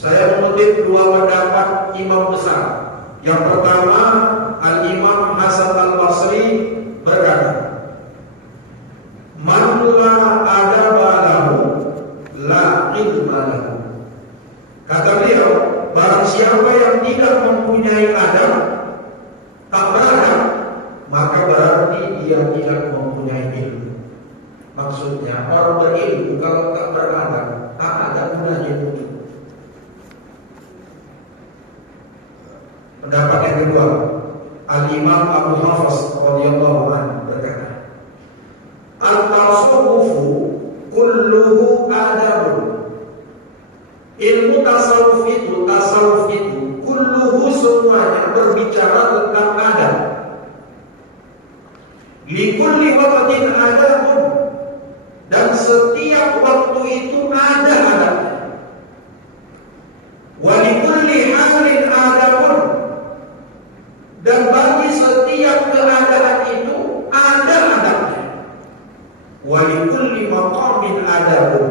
Saya mengutip dua pendapat imam besar. Yang pertama, Al-Imam Hasan Al-Basri berkata, "Man la adaba lahu, la ilma lahu." Kata beliau, barang siapa yang tidak mempunyai adab, tak beradab, maka berarti dia tidak mempunyai ilmu. Maksudnya, orang berilmu kalau tak beradab, tak ada gunanya itu. Pendapat yang kedua, Al-Imam Abu Hafs radhiyallahu anhu berkata, "At-tasawwufu kulluhu adabun." Ilmu tasawuf itu kulluhu semuanya berbicara tentang adab. Likulli waqtin adabun, dan setiap waktu itu ada adabnya. Wa likulli halin adabun, dan bagi setiap keadaan itu ada adabnya. Wa likulli maqamin adabun,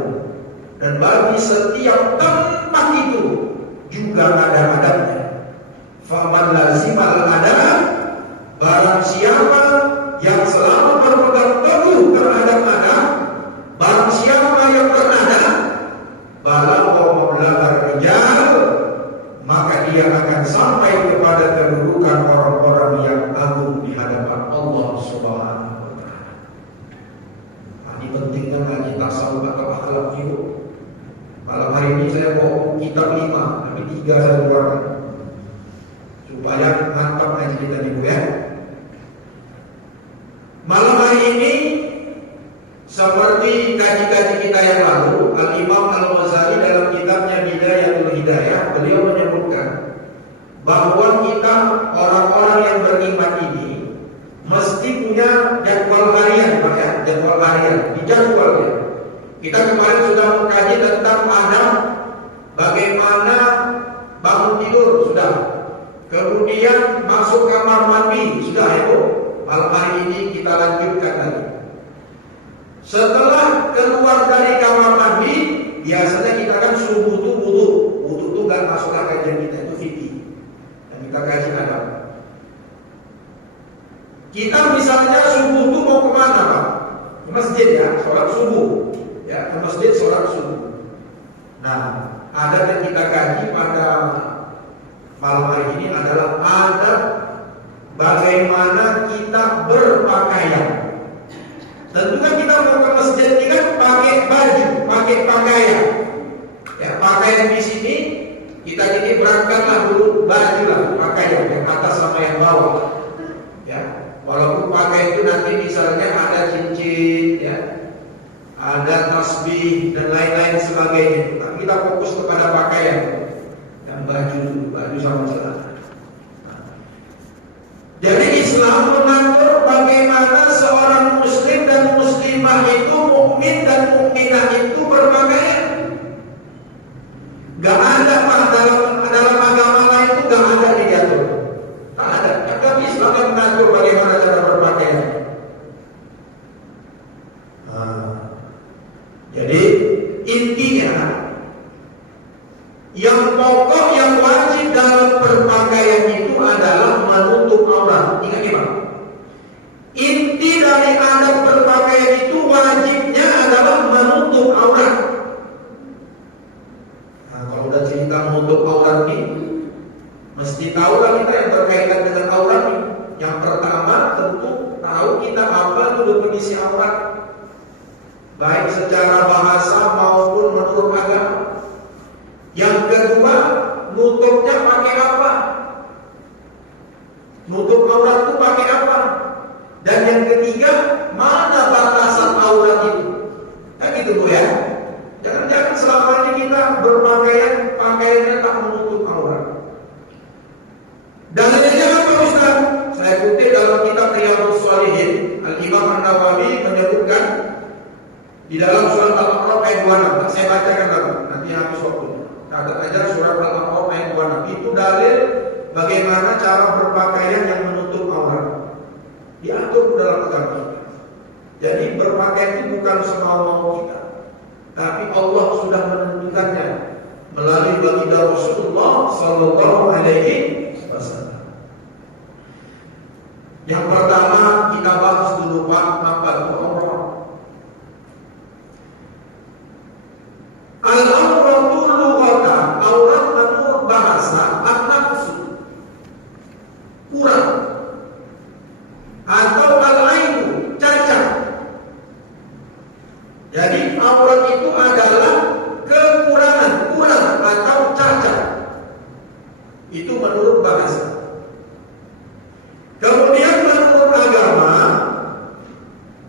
dan bagi setiap tempat itu juga ada adabnya. Faman lazimal adab, barang siapa yang selalu berpegang teguh terhadap adab, barang siapa yang beradab, balagha mablaghar rijal, maka dia akan sampai kepada kedudukan orang-orang yang agung di hadapan Allah Subhanahu wa taala. Ini pentingnya ngaji tasawuf atau akhlak hidup. Malam hari ini saya bawa kitab 5, tapi 3 saya keluarkan supaya mantap ngaji kita dulu ya. Malam hari ini seperti kaji-kaji kita yang lalu, Al-Imam Al-Ghazali dalam kitabnya Bidayatul Hidayah, beliau menyebutkan bahwa kita orang-orang yang beriman ini mesti punya jadwal harian, Pak ya, jadwal harian, dijadwalnya. Kita kemarin sudah mengkaji tentang adab bagaimana bangun tidur, sudah. Kemudian masuk kamar mandi, sudah itu. Malam hari ini kita lanjutkan lagi. Setelah keluar dari kamar mandi, biasanya kita kan subuh tuh wudu. Wudu tuh gak masuk kajian kita, itu fikih. Dan kita kaji adab. Kita misalnya subuh tuh mau kemana, Pak? Ke masjid ya, sholat subuh. Ya, ke masjid sholat subuh. Nah, adab yang kita kaji pada malam hari ini adalah adab bagaimana kita berpakaian. Tentu kan kita mau ke masjid ini kan pakai baju, pakai pakaian. Ya, pakaian di sini kita jadi berangkatlah dulu baju lah, pakaian yang atas sama yang bawah. Ya, walaupun pakaian itu nanti misalnya ada cincin, ya, ada tasbih dan lain-lain sebagainya. Tapi kita fokus kepada pakaian dan baju sama celana. Jadi Islam mengatur bagaimana seorang muslim dan muslimah itu, mukmin dan mukminah itu berpakaian. Gak ada Pak dalam agama lain itu gak ada diatur. Gak ada. Tapi Islam yang mengatur bagaimana cara berpakaian. Jadi intinya yang pokok yang wajib dalam berpakaian itu adalah menutup aurat. Ingat ya Pak. Inti dari adab berpakaian itu wajibnya adalah menutup aurat. Nah, kalau udah cerita menutup aurat ini, mesti tahu lah kita yang berkaitan dengan aurat ini. Yang pertama tentu tahu kita apa itu definisi aurat, baik secara bahasa maupun menurut agama. Yang kedua, nutupnya pakai apa? Nutup aurat itu pakai apa? Dan yang ketiga, mana batasan aurat itu? Kan gitu Bu ya. Jangan-jangan selama ini kita berpakaian, pakaiannya tak menutup aurat. Dalilnya apa Ustaz? Saya kutip dalam kitab Riyadhus Shalihin, Al-Imam An-Nawawi menyebutkan di dalam surat Al-A'raf ayat 26. Saya bacakan dulu, nanti habis waktu. Catat aja surat Al-A'raf ayat 26. Itu dalil bagaimana cara berpakaian yang menutup aurat. Diatur dalam agama kita. Jadi berpakaian itu bukan semau-mau kita, tapi Allah sudah menentukannya melalui baginda Rasulullah Sallallahu Alaihi Wasallam. Yang pertama kita bahas dulu Pak, apa itu aurat? Al-auratu lughatan, aurat menurut bahasa an-nafsu, kurang, atau al-aibu, cacat. Jadi aurat itu adalah kekurangan, kurang atau cacat. Itu menurut bahasa. Kemudian menurut agama,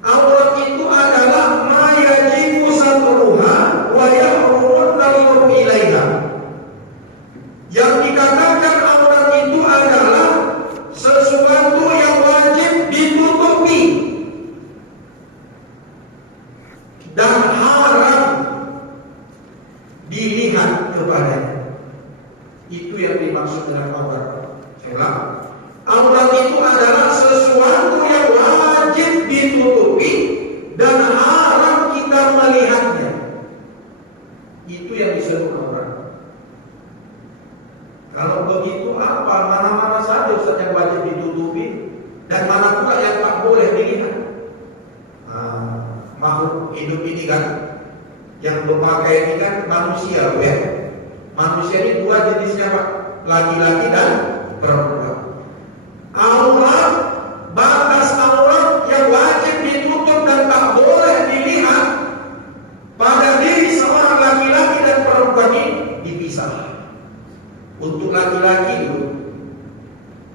aurat itu adalah ma yajibu satruha wa yahrumun nazar ilaiha. Yang dikatakan aurat itu adalah sesuatu yang wajib ditutupi dan haram dilihat kepadanya. Itu yang dimaksud dengan aurat. Saya ulang. Aurat itu adalah sesuatu yang wajib ditutupi dan haram kita melihatnya. Itu yang disebut aurat. Kalau begitu apa? Mana-mana saja Ustaz yang wajib ditutupi dan mana pula yang tak boleh dilihat. Makhluk hidup ini kan, yang berpakaian ini kan manusia, ya. Manusia ini dua jenisnya Pak, laki-laki dan perempuan. Aurat, batas aurat yang wajib ditutup dan tak boleh dilihat pada diri seorang laki-laki dan perempuan ini dipisah. Untuk laki-laki itu,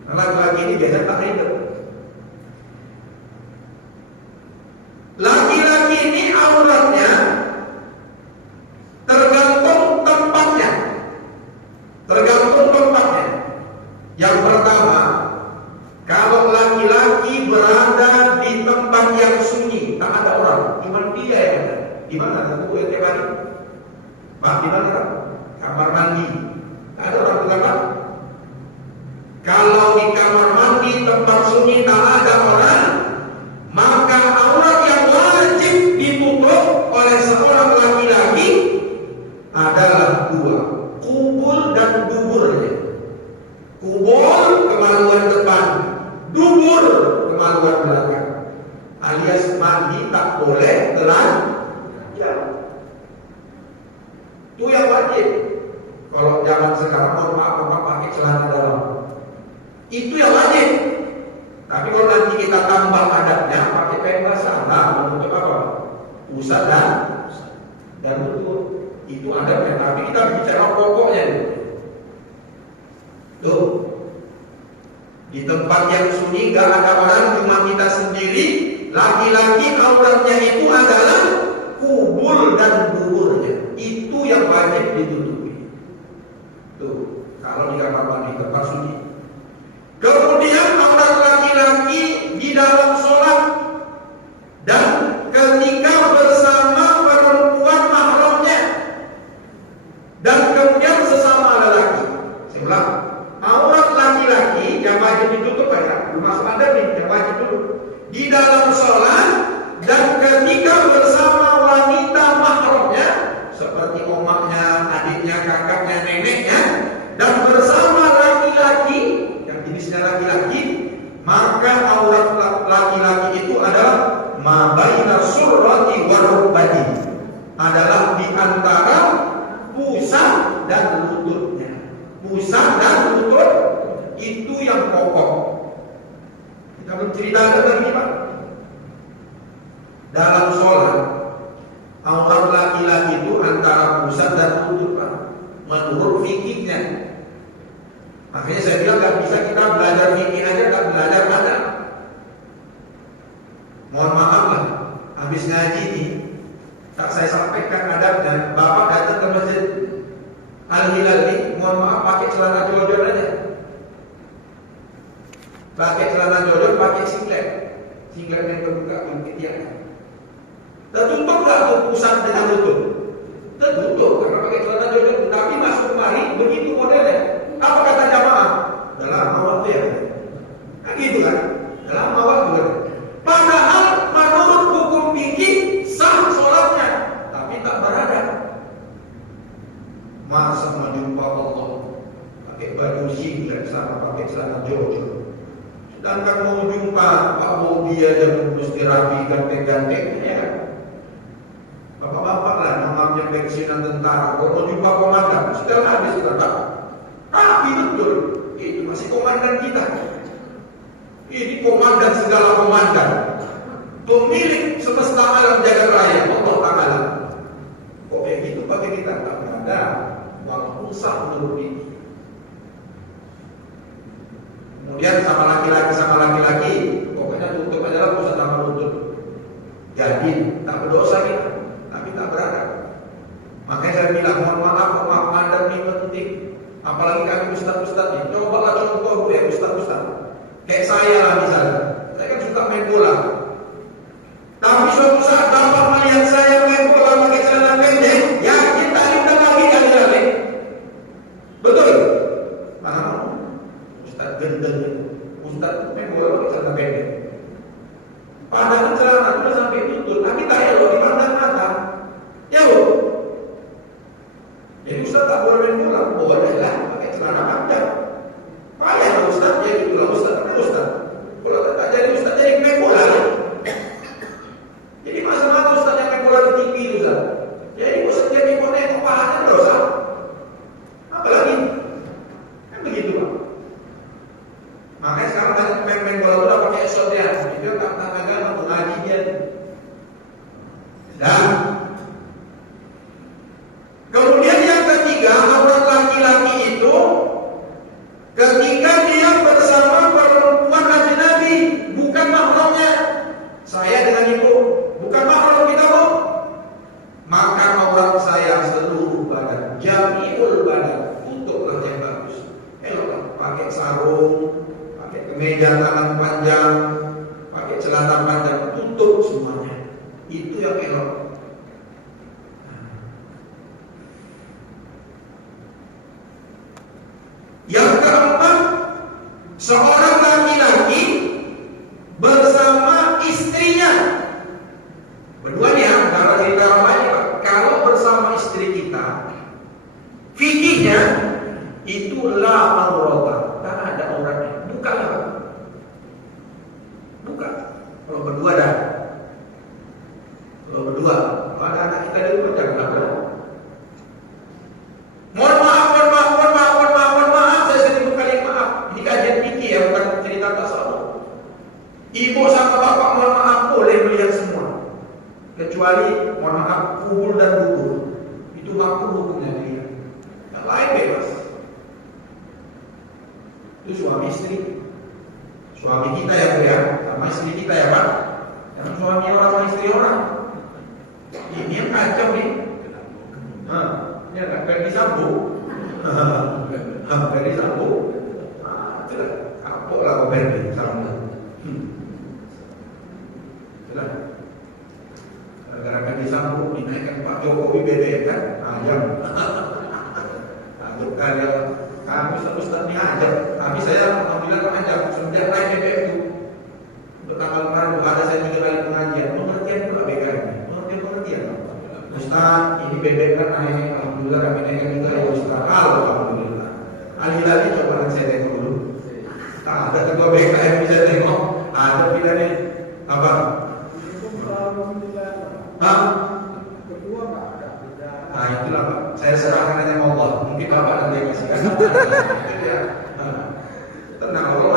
laki-laki ini biasanya tak hidup. Laki-laki ini auratnya tergantung tempatnya. Tergantung tempatnya. Yang pertama, kalau laki-laki berada di tempat yang sunyi, tak ada orang, cuma dia yang ada. Di mana? Tentu yang tiap hari. Pak, di mana? Kamar mandi. Ada orang bukan Pak? Kalau di kamar mandi tempat sunyi tak ada orang, maka aurat yang wajib ditutup oleh seorang laki-laki adalah dua, kubul dan duburnya. Kubul kemaluan depan, dubur kemaluan belakang. Alias mandi tak boleh telanjang. Itu yang wajib. Kalau zaman sekarang mohon maaf Bapak pakai celana dalam, itu yang wajib. Tapi kalau nanti kita tambah adabnya pakai kain basah, nah untuk apa? Pusat dan lutut, itu adabnya. Tapi kita bicara pokoknya. Tuh, di tempat yang sunyi gak ada orang, cuma kita sendiri. Laki-laki auratnya itu adalah kubul dan duburnya. Itu yang wajib ditutupi. Tuh, kalau di kamar mandi tempat sunyi. Kemudian aurat laki-laki di dalam sholat dan ketika bersama perempuan mahramnya dan kemudian sesama lelaki. Saya ulang, aurat laki-laki yang wajib ditutup ya, masuk ada nih yang wajib dulu di dalam sholat dan ketika bersama wanita mahramnya seperti omaknya, adiknya, kakaknya, neneknya dan bersama laki-laki yang jenisnya laki-laki, maka aurat laki-laki itu adalah ma baina surrati wa rukbati, adalah di antara pusat dan lututnya. Pusat dan lutut itu yang pokok. Kita menceritakan lagi Pak. Dalam sholat, aurat laki-laki itu antara pusat dan lutut Pak, menurut fikihnya. Makanya saya bilang gak bisa kita belajar fikih aja, gak belajar mana. Mohon maaf lah, habis ngaji nih, tak saya sampaikan adabnya. Bapak datang ke masjid Al-Hilal nih, mohon maaf pakai celana jodor aja. Pakai celana jodor, pakai singlet. Singlet yang terbuka untuk tiang. Tertutup gak tuh pusat dengan lutut? Tertutup karena pakai celana jodor. Tapi masuk kemari begitu modelnya. Apa kata jamaah? Dalam waktu ya. Nah gitu kan? Dalam waktu kan? Padahal menurut hukum fikih sah sholatnya, tapi tak berada. Masa singlet, sana pakai celana jojo. Sedangkan mau jumpa Pak Bobi aja mesti rapi ganteng-ganteng, ya kan? Bapak-bapak lah namanya pensiunan tentara. Kalau mau jumpa komandan, sudah habis kita. Rapi betul. Ini masih komandan kita. Ini komandan segala komandan. Pemilik semesta alam jagat raya, Allah Ta'ala. Kok kayak gitu pakai kita? Tak ada. Walaupun sah menurut ini. Kemudian sama laki-laki, pokoknya tutup aja lah, usah tambah lutut. Jadi tak berdosa kita, tapi tak beradab. Makanya saya bilang, mohon maaf, adab ini penting. Apalagi kami ustaz-ustaz ini. Cobalah contoh ya ustaz-ustaz. Kayak saya lah misalnya, saya kan suka main bola. Tapi suatu saat bapak melihat saya main bola pakai celana pendek, ya kita lihat lagi kan celana. Betul? Paham? Ustaz gendeng, ustaz main bola pakai celana pendek. Padahal celana itu sampai lutut, tapi tak ya loh dipandang mata. Ya loh. Jadi ustaz tak boleh main bola, bolehlah pakai celana panjang. Payah lah ustaz, ya itulah ustaz, ustaz. Kalau tak jadi ustaz jadi main bola lah. Jadi masa-masa ustaz yang main bola di TV itu ustaz. Jadi ustaz jadi bonek kepalanya dosa. Apalagi kan begitu Pak. Makanya sekarang banyak main bola udah pakai esot ya. Itu kata agama mengaji dia. Dan kemudian yang ketiga, aurat laki-laki itu ketika dia bersama perempuan ajnabi, bukan mahramnya. Saya dengan ibu bukan mahram kita Bu. Maka aurat saya seluruh badan, jami'ul badan, untuklah yang bagus. Elok pakai sarung, pakai kemeja tangan panjang, pakai celana panjang, tutup semuanya. Itu yang elok. Yang keempat, seorang laki-laki bersama istrinya. Berdua nih ya, kalau cerita orang lain, kalau bersama istri kita, fikihnya itu la aurata, tak ada auratnya. Buka lah, buka. Kalau berdua dah, kalau berdua, kalau ada anak kita di rumah jangan apa. Mohon maaf, saya seribu kali maaf. Ini kajian fikih ya, bukan cerita tasawuf. Ibu sama bapak mohon maaf boleh melihat semua, kecuali mohon maaf kubur dan bubur. Itu makruh hukumnya dia. Yang lain bebas. Itu suami istri. Suami kita ya sama istri kita ya Pak. Jangan suami orang sama istri orang. Ini yang kacau nih. Ini kan Ferdi Sambo. Ferdi Sambo. Itulah kapok lah kau Ferdi Sambo. Itulah. Gara-gara Ferdi Sambo dinaikkan Pak Jokowi BBM kan? Ajam. Ajam kalian. Kami ustaz ini ajam. Tapi saya alhamdulillah kan ajam. Sejak naik BBM itu. Untuk tanggal kemarin ada saya 3 kali pengajian. Pengertian pula BKM. Pengertian. Ustaz, ini BBM kan naik. Alhamdulillah kami naikkan juga ya Ustaz. Alhamdulillah. Alhamdulillah coba saya tengok dulu. Ada ketua BKM bisa tengok. Ada pilihan apa? Kedua nggak ada. Nah itulah Pak. Saya serahkan hanya Allah. Mungkin Bapak nanti yang kasih. Tenang Allah